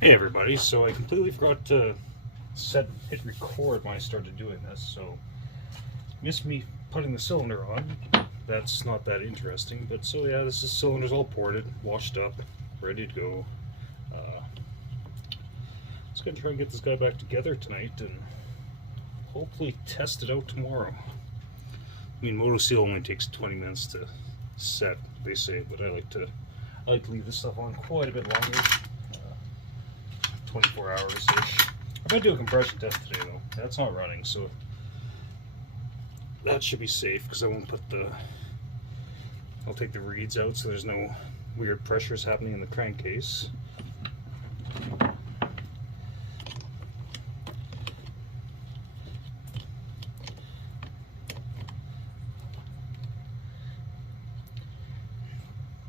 Hey everybody, so I completely forgot to hit record when I started doing this, so missed me putting the cylinder on. That's not that interesting, but so yeah, this is cylinders all ported, washed up, ready to go. Just gonna try and get this guy back together tonight and hopefully test it out tomorrow. I mean, Moto Seal only takes 20 minutes to set, they say, but I like to leave this stuff on quite a bit longer. 24 hours-ish. I might do a compression test today though. That's not running, so that should be safe because I won't put I'll take the reeds out so there's no weird pressures happening in the crankcase.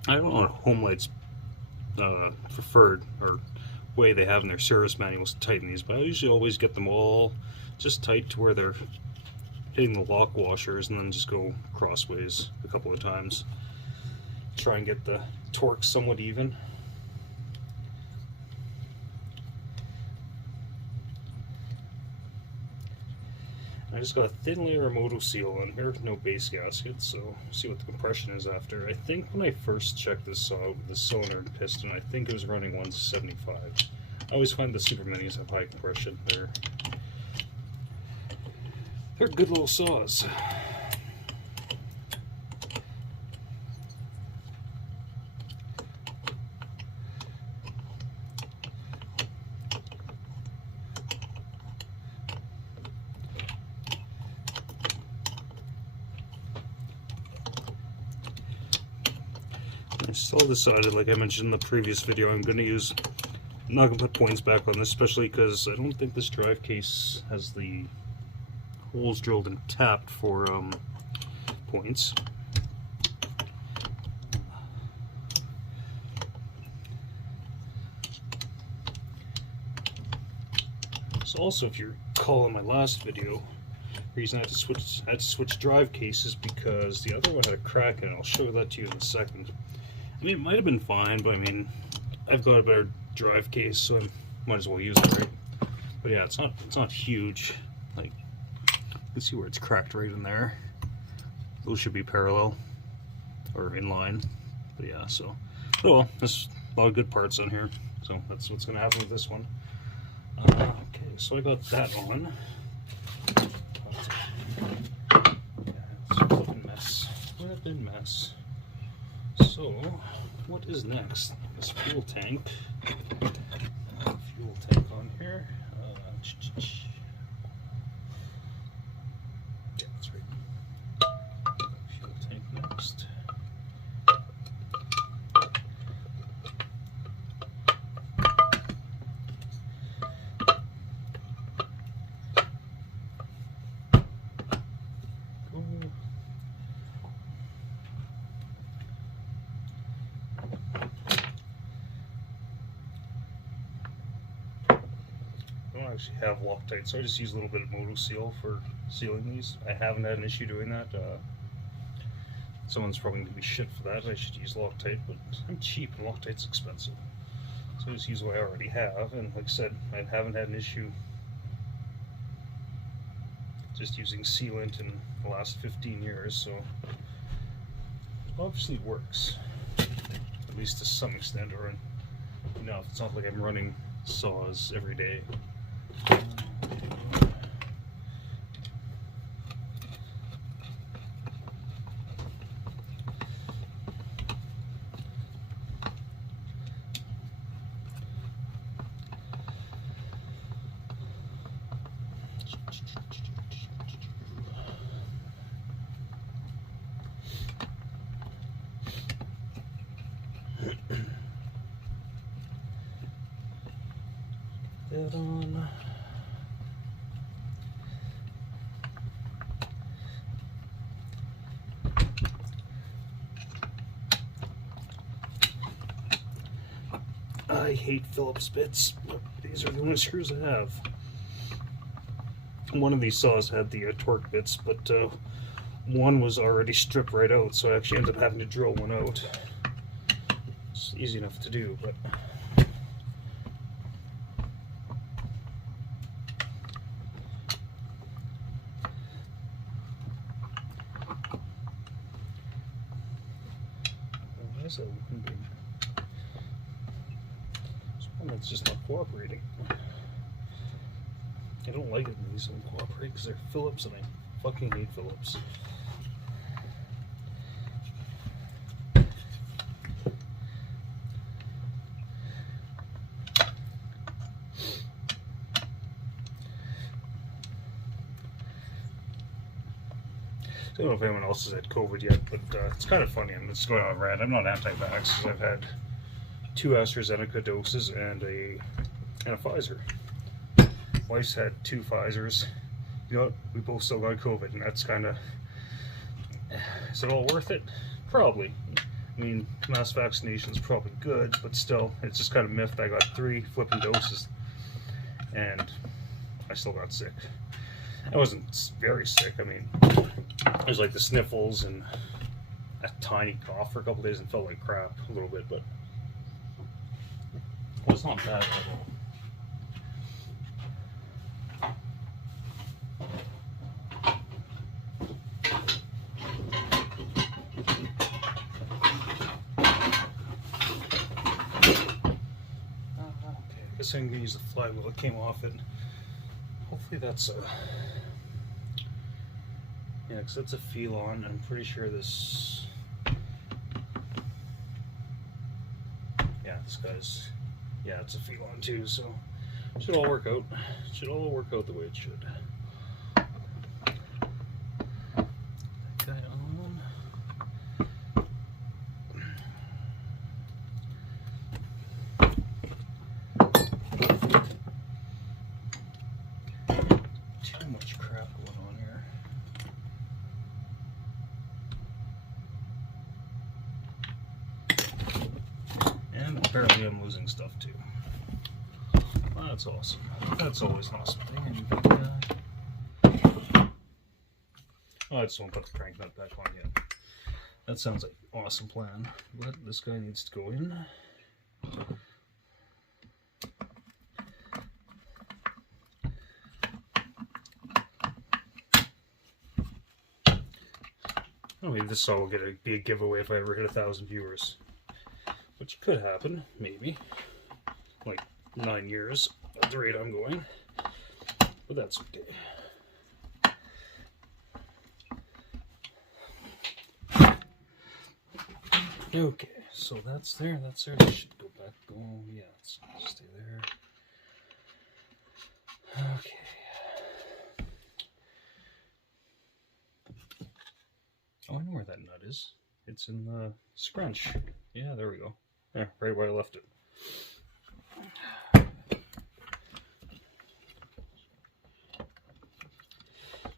I don't know what Homelite's preferred or way they have in their service manuals to tighten these, but I usually always get them all just tight to where they're hitting the lock washers and then just go crossways a couple of times. Try and get the torque somewhat even. I just got a thin layer of Moto Seal in here, no base gasket, so see what the compression is after. I think when I first checked this saw with the cylinder and piston, I think it was running 175. I always find the Super Minis have high compression. They're good little saws. I still decided, like I mentioned in the previous video, I'm not going to put points back on this, especially because I don't think this drive case has the holes drilled and tapped for points. So also, if you recall in my last video, the reason I had to switch drive cases because the other one had a crack in it. I'll show that to you in a second. I mean, it might have been fine, but I mean, I've got a better drive case, so I might as well use it, right? But yeah, it's not huge. Like, you can see where it's cracked right in there. Those should be parallel or in line. But yeah, so oh well, there's a lot of good parts on here. So that's what's going to happen with this one. Okay, so I got that on. Yeah, it's a flippin' mess. Flippin' mess. So, what is next? This fuel tank. Fuel tank on here. Yeah, that's right. Fuel tank next. I don't actually have Loctite, so I just use a little bit of Moto Seal for sealing these. I haven't had an issue doing that. Someone's probably going to be shit for that. I should use Loctite, but I'm cheap and Loctite's expensive. So I just use what I already have, and like I said, I haven't had an issue just using sealant in the last 15 years, so it obviously works, at least to some extent, or you know, it's not like I'm running saws every day. That on. I hate Phillips bits, but these are the only screws I have. One of these saws had the torque bits, but one was already stripped right out, so I actually ended up having to drill one out. It's easy enough to do, but is that one being? This one that's just not cooperating. I don't like it when these don't cooperate because they're Phillips and I fucking hate Phillips. I don't know if anyone else has had COVID yet, but it's kind of funny. I'm just going on a rant. I'm not anti-vax. I've had 2 AstraZeneca doses and a Pfizer. Wife's had 2 Pfizers. You know what? We both still got COVID, and that's kind of... Is it all worth it? Probably. I mean, mass vaccination is probably good, but still, it's just kind of miffed. I got 3 flipping doses, and I still got sick. I wasn't very sick. I mean, it was like the sniffles and a tiny cough for a couple days and felt like crap a little bit, but it was not bad at all. Okay, I guess I'm going to use the flywheel that came off it. Hopefully that's a... Yeah, because that's a Felon. I'm pretty sure this... Yeah, this guy's... Yeah, it's a Felon too, so it should all work out. It should all work out the way it should. That guy on. Too much crap going on here. And apparently I'm losing stuff too. Well, that's awesome. That's always an awesome thing. And you can, oh, I just won't put the crank nut back on yet. That sounds like an awesome plan. But this guy needs to go in. Oh, maybe this saw will be a giveaway if I ever hit 1,000 viewers. Which could happen, maybe. Like 9 years at the rate I'm going. But that's okay. Okay, so that's there, that's there. It should go back. Oh, yeah, let's stay there. Okay. Oh, I know where that nut is. It's in the scrunch. Yeah, there we go. Yeah, right where I left it.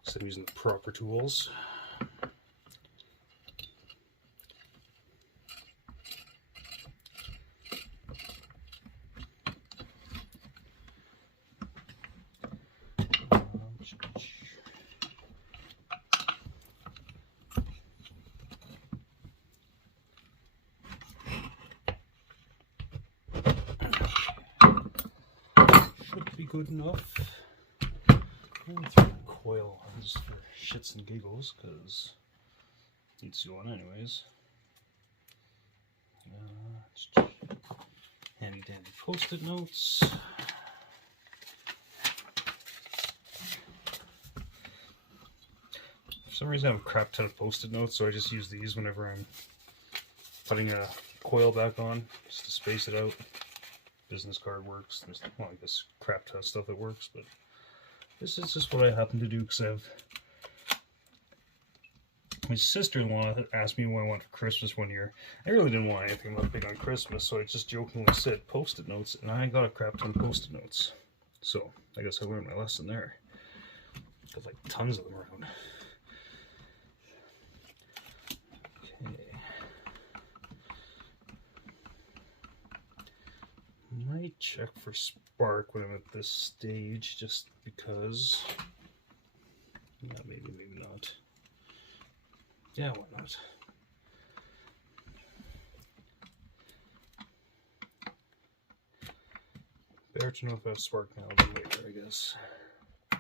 So I'm using the proper tools. Should be good enough. I'm going to throw a coil on just for shits and giggles, because it needs to go on anyways. Handy dandy post-it notes. For some reason I have a crap ton of post-it notes, so I just use these whenever I'm putting a coil back on, just to space it out. Business card works. There's, well, I guess crap ton of stuff that works, but this is just what I happen to do because my sister-in-law asked me what I wanted for Christmas one year. I really didn't want anything that big on Christmas, so I just jokingly said post-it notes, and I got a crap ton of post-it notes. So I guess I learned my lesson there. Got like tons of them around. Okay. Might check for spark when I'm at this stage, just because. Yeah, maybe not. Yeah, why not? Better to know if I have spark now than later, I guess. I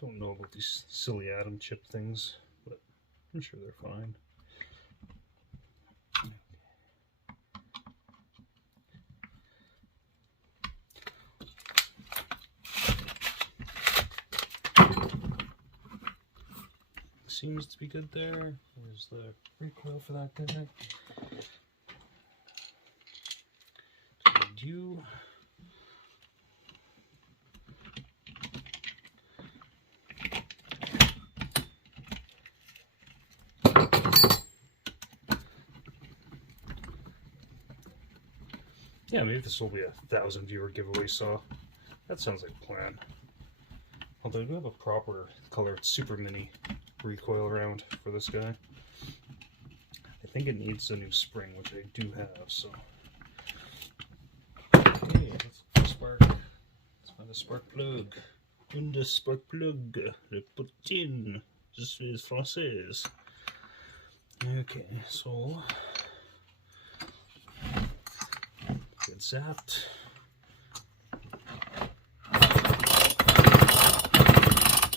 don't know about these silly atom chip things, but I'm sure they're fine. Okay. seems to be good there. There's the recoil for that guy. You. Yeah, maybe this will be a 1,000 viewer giveaway saw. That sounds like a plan. Although I do have a proper colored Super Mini recoil round for this guy. I think it needs a new spring, which I do have, so. Okay, let's look for spark. Let's find a spark plug. Une de spark plug. Le poutine. Je suis française. Okay, so. Get zapped.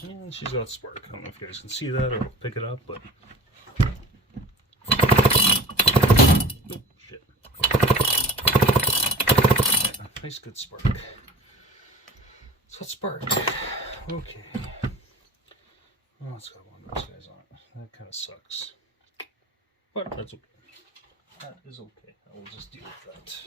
And she's got spark. I don't know if you guys can see that or pick it up, but. Oh, shit. Yeah, nice, good spark. So it's sparked. Okay. Oh, it's got one of those guys on it. That kind of sucks. But that's okay. That is okay. I will just deal with that.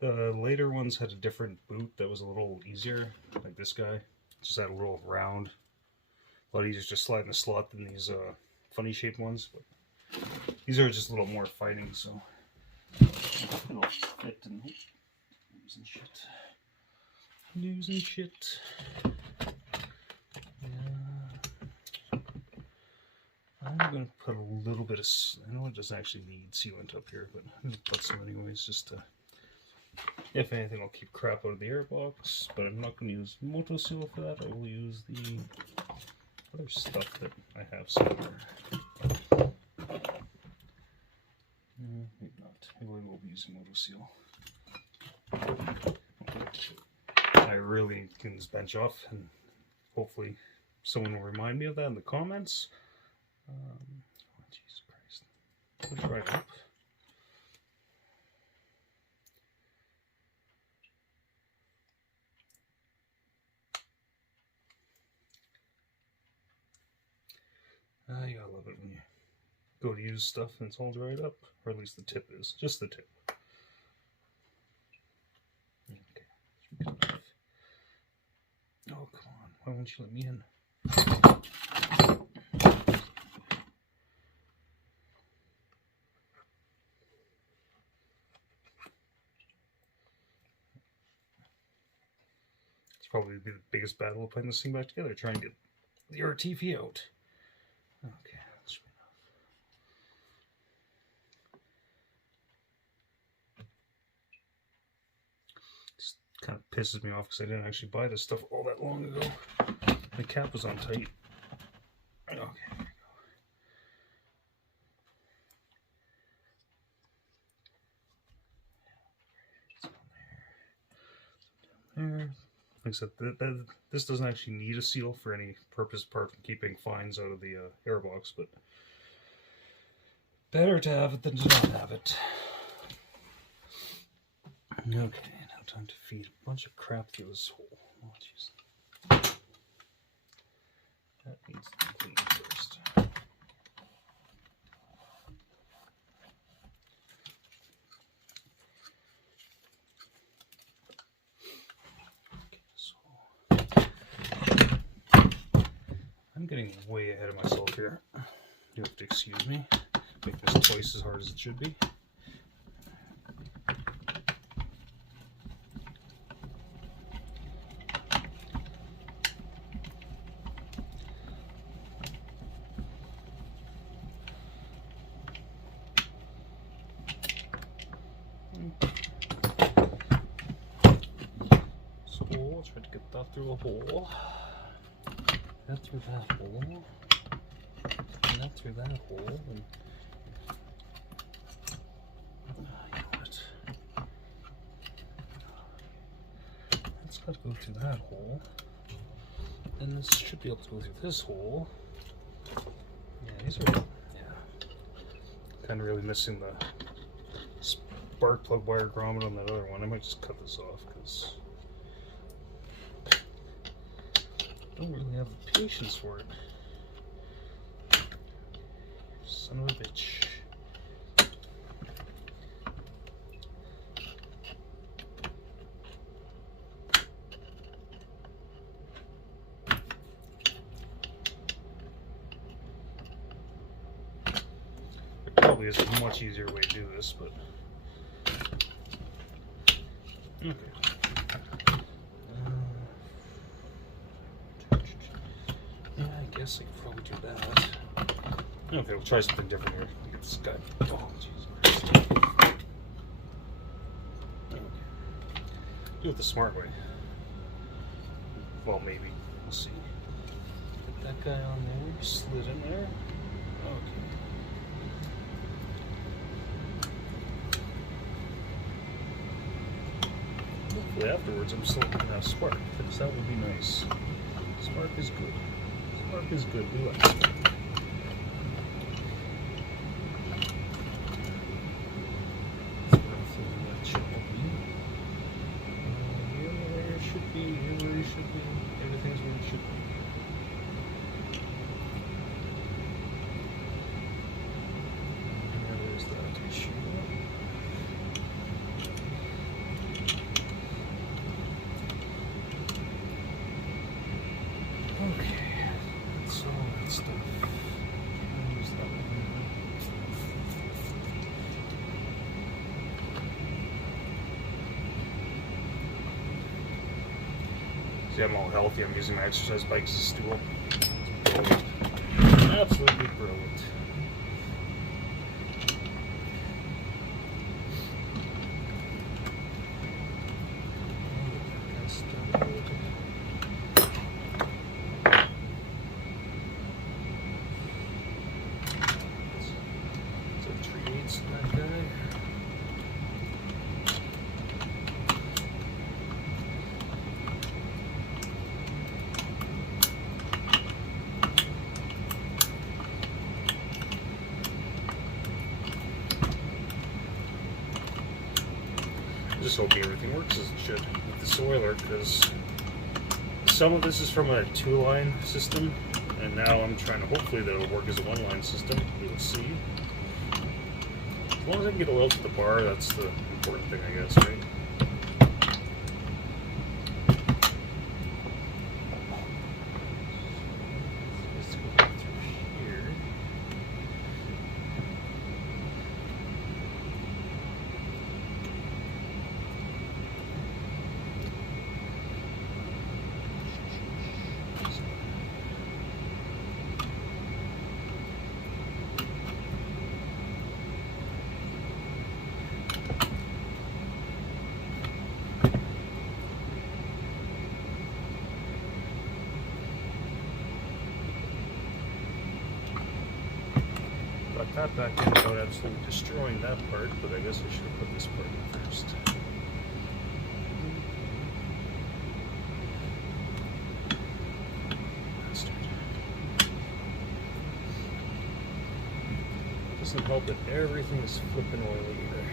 The later ones had a different boot that was a little easier, like this guy. Just had a little round. A lot easier to just slide in the slot than these funny shaped ones. But these are just a little more fighting, so it'll fit and losing shit. Losing shit. I'm going to put a little bit of, I know it doesn't actually need sealant up here, but I'm going to put some anyways, just to, if anything, I'll keep crap out of the airbox, but I'm not going to use Moto Seal for that. I will use the other stuff that I have somewhere. Maybe not. Maybe I will be using Moto Seal. I really can this bench off, and hopefully someone will remind me of that in the comments. Oh, Jesus Christ. Let's try it up. You gotta love it when you go to use stuff and it's all dried up, or at least the tip is. Just the tip. Okay. Oh, come on. Why won't you let me in? Probably be the biggest battle of putting this thing back together. Try and get the RTP out. Okay, that's enough. This kind of pisses me off because I didn't actually buy this stuff all that long ago. The cap was on tight. Okay, there we go. It's on there. There. Like I said, this doesn't actually need a seal for any purpose apart from keeping fines out of the airbox, but better to have it than to not have it. Okay, now time to feed a bunch of crap through this hole. Oh, jeez. That needs to be cleaned first. I'm getting way ahead of myself here. You have to excuse me. Make this twice as hard as it should be. So I'll try to get that through a hole. That through that hole, and that through that hole, and you know what? That's got to go through that hole, and this should be able to go through this hole. Yeah, these are, kind of really missing the spark plug wire grommet on that other one. I might just cut this off because I don't really have the patience for it. Son of a bitch. There probably is a much easier way to do this, but okay. Yeah, I guess I could probably do that. Okay, we'll try something different here. Get this guy. Oh, Jesus. Okay. Do it the smart way. Well, maybe. We'll see. Get that guy on there. Slid in there. Okay. Hopefully afterwards I'm still going to have spark, because that would be nice. Spark is good. Spark is good. We like spark. Everything's where it should be. There's that issue. Okay, that's all that stuff. Use that one. See, I'm all healthy. I'm using my exercise bike as a stool. Brilliant. Absolutely brilliant. So 3/8 that guy. I'm just hoping everything works as it should with this oiler, because some of this is from a 2-line system, and now I'm trying to hopefully that it'll work as a 1-line system. We'll see. As long as I can get a load to the bar, that's the important thing, I guess, right? Let's go back through here. Got that back in without absolutely destroying that part, but I guess I should have put this part in first. Bastard. Doesn't help that everything is flipping oily either.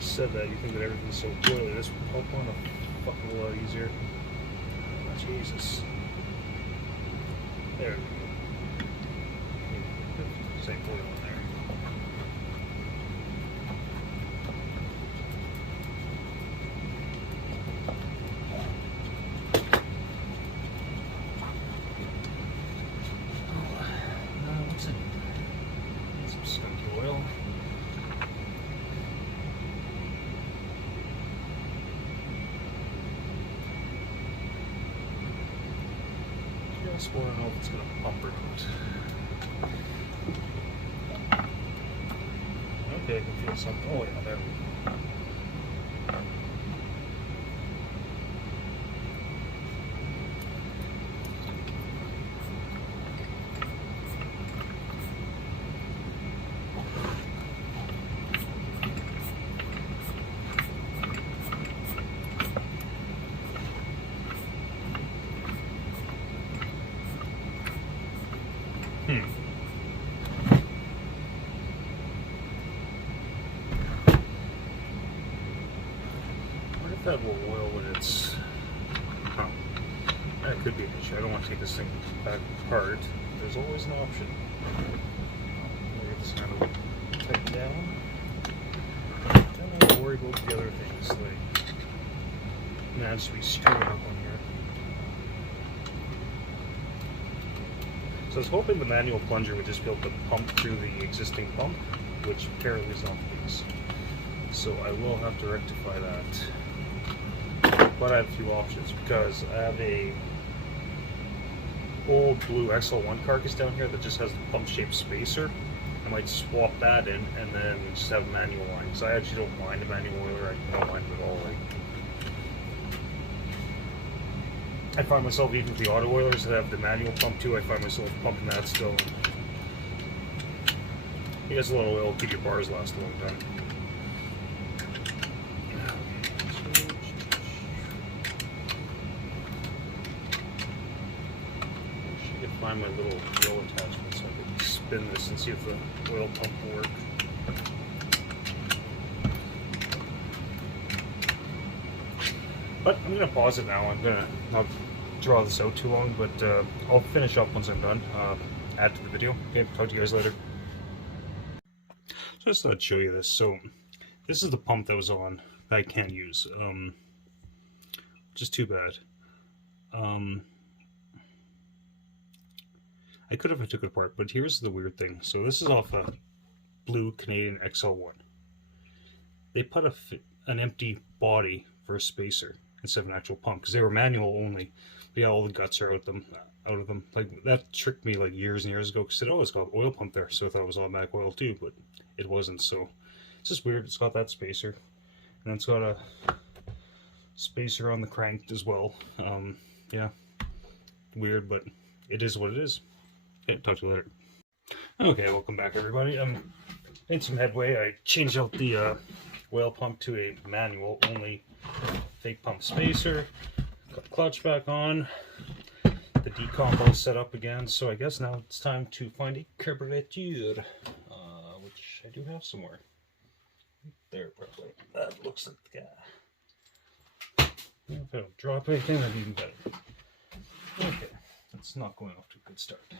Said that you think that everything's so oily, this would help on a fucking lot easier. Oh, Jesus. There we go. Same oil in there. Oh, what's it? Some skunky oil. I just want to know if it's going to pump or not. Okay, I can feel something. Oh yeah, there we go. that will oil when it's... Huh. That could be an issue. I don't want to take this thing back apart. There's always an option. I'll get this kind of tightened down. Then I don't worry about the other things, like managed to be screwed up on here. So I was hoping the manual plunger would just be able to pump through the existing pump, which apparently is not the case. So I will have to rectify that. But I have a few options because I have a old blue XL1 carcass down here that just has the pump-shaped spacer. I might swap that in and then just have a manual line, because I actually don't mind a manual oiler. I don't mind it at all. Like, I find myself, even with the auto oilers that have the manual pump too, I find myself pumping that still. It gets a little oil, keep your bars last a long time. Find my little drill attachment so I can spin this and see if the oil pump will work. But I'm going to pause it now. I'm going to not draw this out too long, but I'll finish up once I'm done. Add to the video. Okay, talk to you guys later. So I just thought I'd show you this. So this is the pump that was on that I can't use, which is too bad. I could have if I took it apart, but here's the weird thing. So this is off a blue Canadian XL1. They put an empty body for a spacer instead of an actual pump because they were manual only. But yeah, all the guts are out of them. Like that tricked me like years and years ago because it always got oil pump there, so I thought it was automatic oil too, but it wasn't. So it's just weird. It's got that spacer, and then it's got a spacer on the crank as well. Yeah, weird, but it is what it is. Okay, talk to you later. Okay, welcome back everybody. Made some headway. I changed out the oil pump to a manual only fake pump spacer. Got the clutch back on. The decomp set up again. So I guess now it's time to find a carburetor, which I do have somewhere. There, probably. That looks like the guy. If I don't drop anything, that'd be even better. Okay, that's not going off to a good start.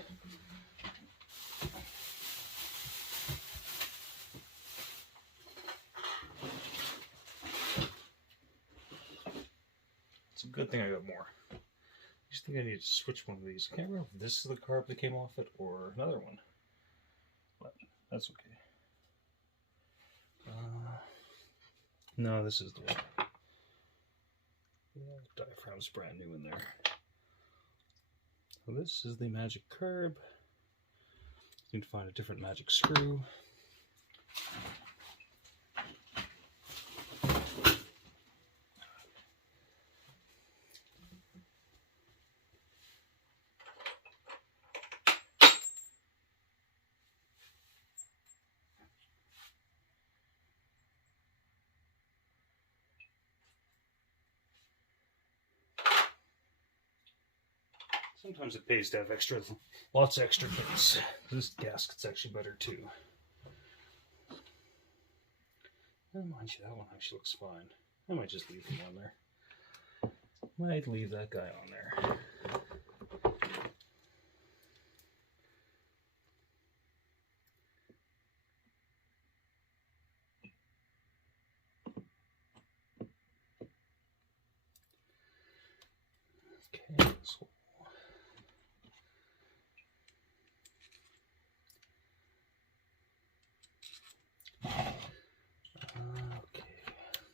It's a good thing I got more. I just think I need to switch one of these. I can't remember if this is the carb that came off it or another one, but that's okay. No, this is the one. Yeah, the diaphragm's brand new in there. So this is the magic curb. Need to find a different magic screw. Sometimes it pays to have lots of extra things. This gasket's actually better too. And mind you, that one actually looks fine. I might just leave him on there. Might leave that guy on there. Okay, so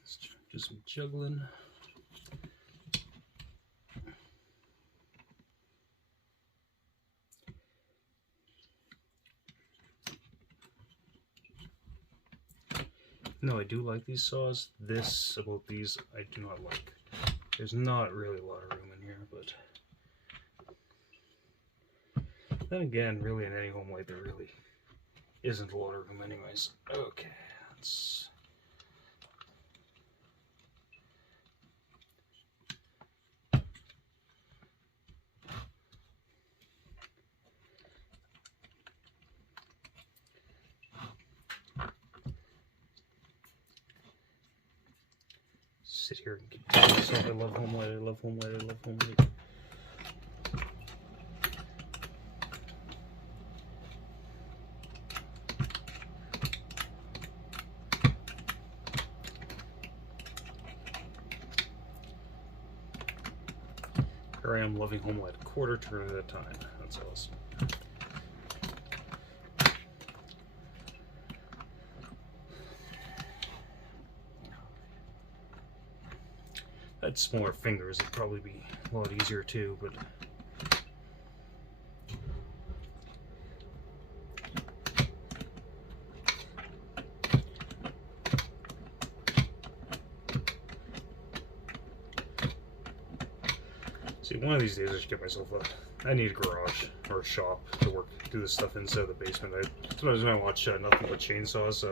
let's do some juggling. No, I do like these saws. This about these I do not like. There's not really a lot of room in here, but then again, really in any Homelite there really isn't a lot of room anyways. Okay, let's... sit here and keep telling myself I love Homelite, I love Homelite, I love Homelite. Here I am loving Homelite a quarter turn at a time. That's awesome. If I had smaller fingers, it'd probably be a lot easier too, but see, one of these days I should get myself I need a garage or a shop to do this stuff inside the basement. Sometimes when I watch Nothing But Chainsaws,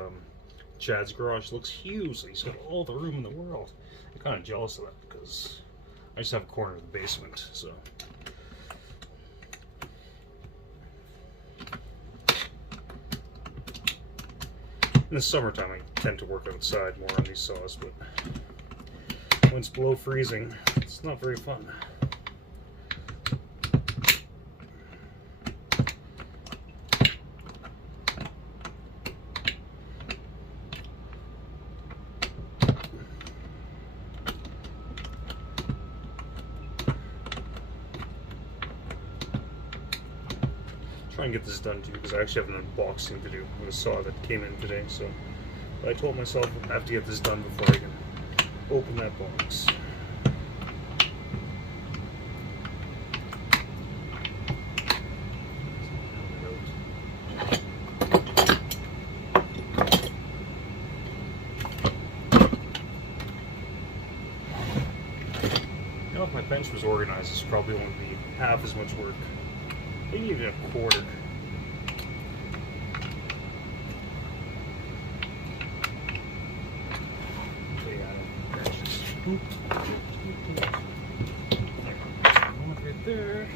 Chad's garage looks huge. He's got all the room in the world. I'm kind of jealous of that because I just have a corner of the basement, so. In the summertime, I tend to work outside more on these saws, but when it's below freezing, it's not very fun. Try and get this done too, because I actually have an unboxing to do with a saw that came in today. So, but I told myself I have to get this done before I can open that box. You know, if my bench was organized, this probably won't be half as much work. Maybe even a quarter. One right there.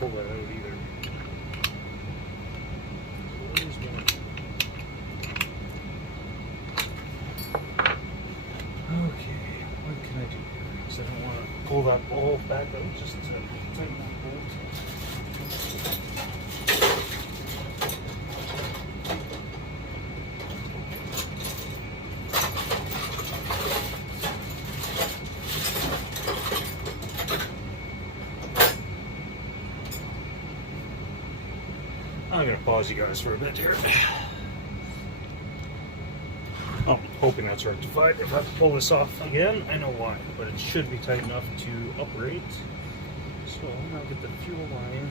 Pull that out either. Okay, what can I do here? Because I don't want to pull that ball back out just to tighten that bolt. I'm going to pause you guys for a bit here. I'm hoping that's rectified. If I have to pull this off again, I know why, but it should be tight enough to operate. So I'm going to get the fuel line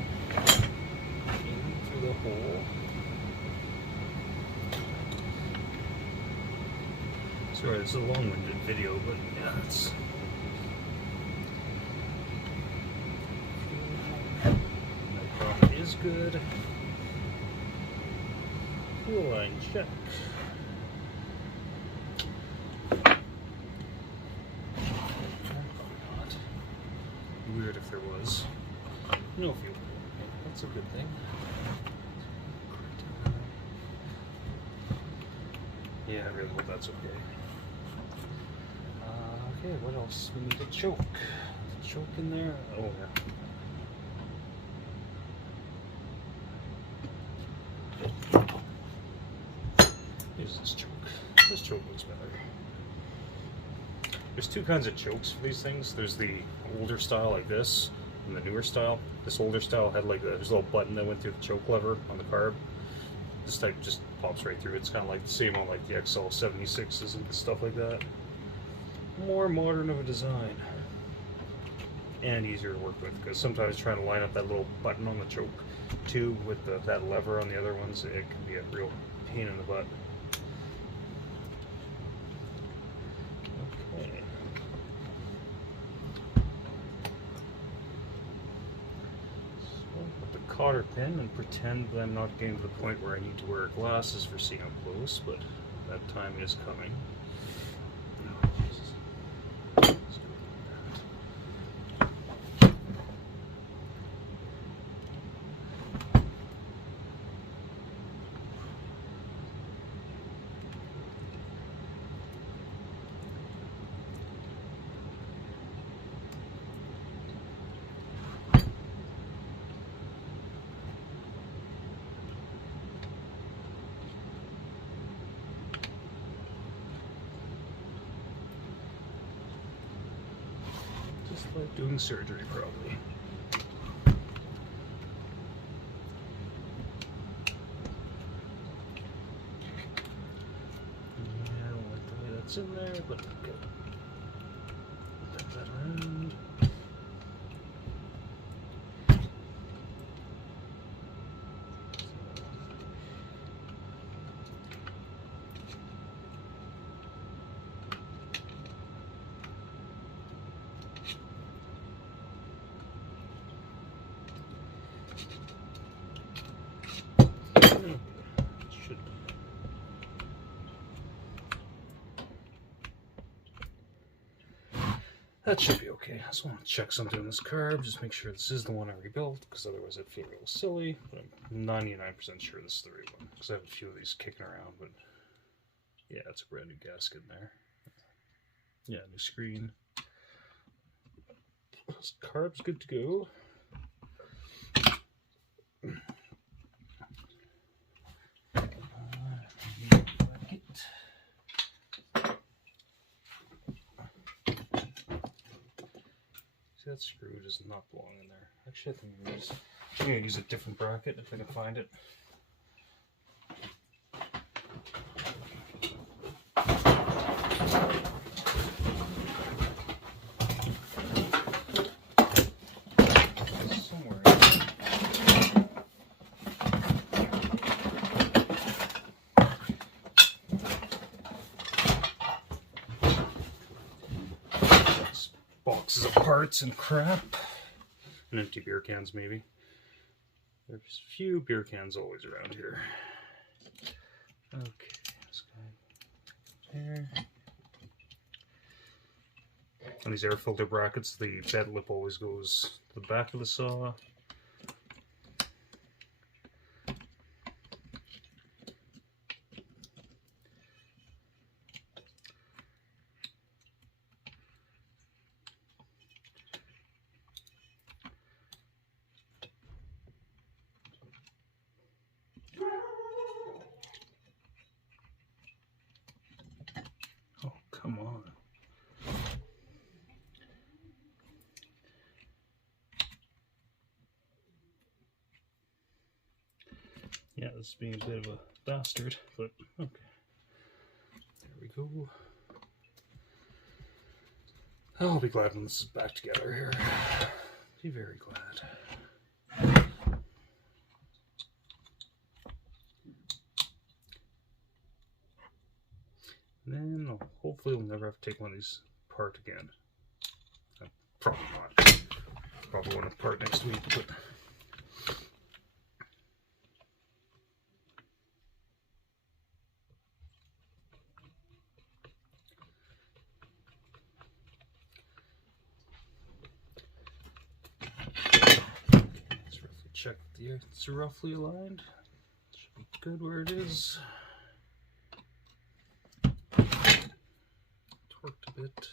in through the hole. Sorry, it's a long-winded video, but yeah, it's... That is good. Fuel line check. Weird if there was no fuel. That's a good thing. Yeah, I really hope that's okay. Okay, what else? We need a choke. The choke in there? Oh, yeah. Here's this choke. This choke looks better. There's two kinds of chokes for these things. There's the older style like this, and the newer style. This older style had like there's a little button that went through the choke lever on the carb. This type just pops right through. It's kind of like the same on like the XL76s and stuff like that. More modern of a design. And easier to work with, because sometimes trying to line up that little button on the choke Too, with that lever on the other ones, it can be a real pain in the butt. Okay. So put the cotter pin and pretend that I'm not getting to the point where I need to wear glasses for seeing up close, but that time is coming. Just like doing surgery, probably. Yeah, I don't like the way that's in there, but okay. Flip that around. That should be okay. I just want to check something on this carb, just make sure this is the one I rebuilt, because otherwise I'd feel real silly. But I'm 99% sure this is the right one, because I have a few of these kicking around. But yeah, it's a brand new gasket in there. Yeah, new screen. This carb's good to go. That screw does not belong in there. Actually, I think I'm going to use a different bracket if I can find it. Somewhere. Boxes of parts and crap. And empty beer cans, maybe. There's a few beer cans always around here. Okay, this guy there. On these air filter brackets, the bed lip always goes to the back of the saw. Oh, come on. Yeah, this is being a bit of a bastard, but okay. There we go. I'll be glad when this is back together here. Be very glad. And then hopefully we'll never have to take one of these apart again. Probably not. Probably want to part next week, but let's roughly check it's roughly aligned. Should be good where it is. Torqued a bit.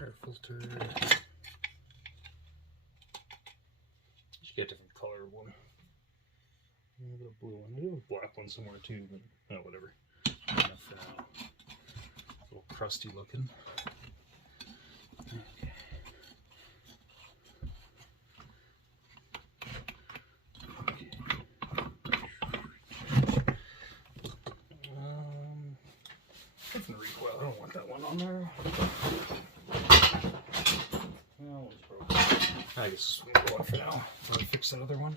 Air filter. You should get a different color one. A little blue one. Maybe a black one somewhere too, but oh, whatever. Enough for now. A little crusty looking. Okay. Different recoil. I don't want that one on there. Oh, one's broken. I guess this one's going for now. I'll fix that other one.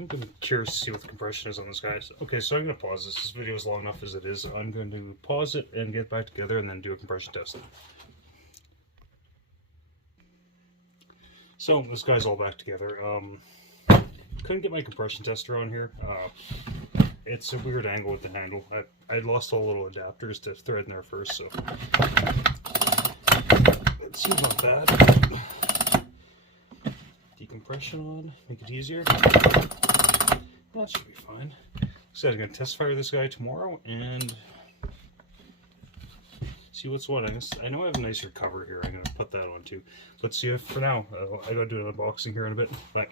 I'm curious to see what the compression is on this guy. Okay, so I'm going to pause this. This video is long enough as it is. I'm going to pause it and get back together and then do a compression test. So this guy's all back together. Couldn't get my compression tester on here. It's a weird angle with the handle. I lost all the little adapters to thread in there first, so it seems not bad. Decompression on, make it easier. That should be fine. So I'm going to test fire this guy tomorrow and see what's what. I know I have a nicer cover here. I'm going to put that on too. But see you for now. I got to do an unboxing here in a bit. Bye.